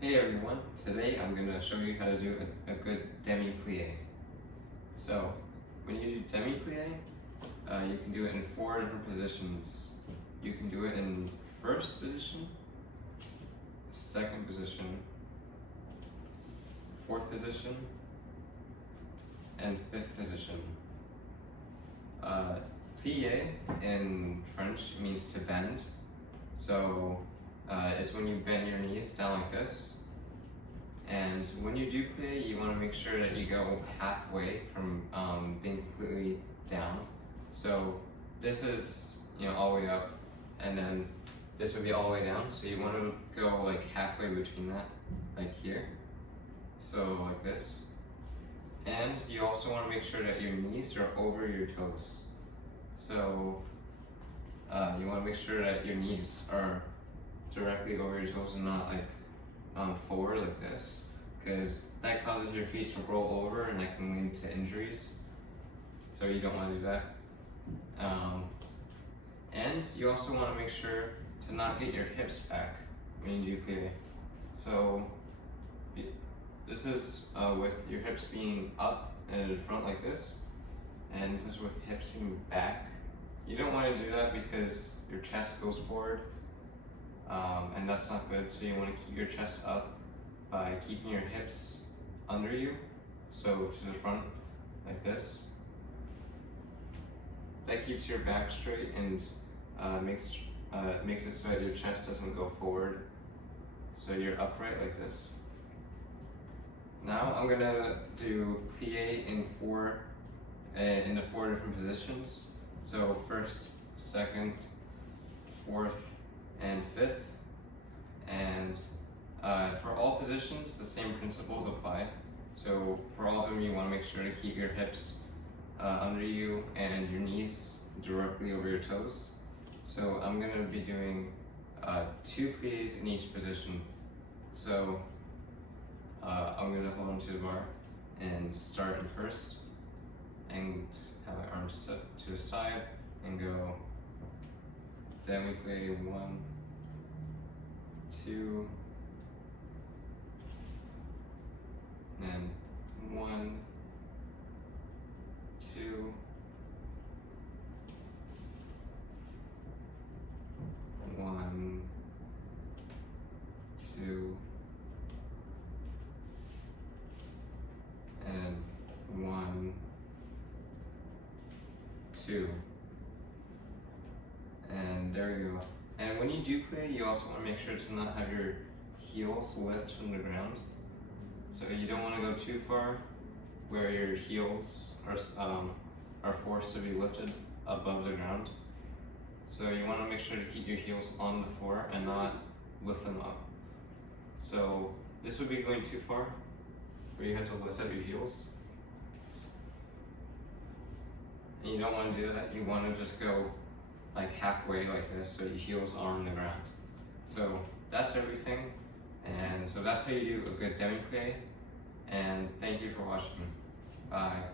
Hey everyone, today I'm going to show you how to do a good Demi Plié. So, when you do Demi Plié, you can do it in 4 different positions. You can do it in first position, second position, fourth position, and fifth position. Plié in French means to bend. So, it's when you bend your knees down like this. And when you do plie, you want to make sure that you go halfway from being completely down. So this is, all the way up, and then this would be all the way down. So you want to go like halfway between that, like here. So like this. And you also want to make sure that your knees are over your toes. So you want to make sure that your knees are directly over your toes and not like forward like this, because that causes your feet to roll over and that can lead to injuries. So you don't want to do that. And you also want to make sure to not get your hips back when you do plie. So this is with your hips being up and in front like this, and this is with hips being back. You don't want to do that because your chest goes forward. And that's not good, so you want to keep your chest up by keeping your hips under you, so to the front, like this. That keeps your back straight and makes it so that your chest doesn't go forward, so you're upright like this. Now I'm going to do plie in the 4 different positions. So first, second, fourth, and fifth. And for all positions, the same principles apply. So for all of them, you want to make sure to keep your hips under you and your knees directly over your toes. So I'm going to be doing 2 plies in each position. So I'm going to hold onto the bar and start in first, and have my arms set to the side and go Demi Plié 1, 2, and 1, 2, and 1, 2, and 1, 2. And there you go. And when you do plie, you also want to make sure to not have your heels lift from the ground. So you don't want to go too far where your heels are forced to be lifted above the ground. So you want to make sure to keep your heels on the floor and not lift them up. So this would be going too far, where you have to lift up your heels. And you don't want to do that. You want to just go like halfway like this, so your heels are on the ground. So that's everything, and so that's how you do a good Demi Plié. And thank you for watching. Bye.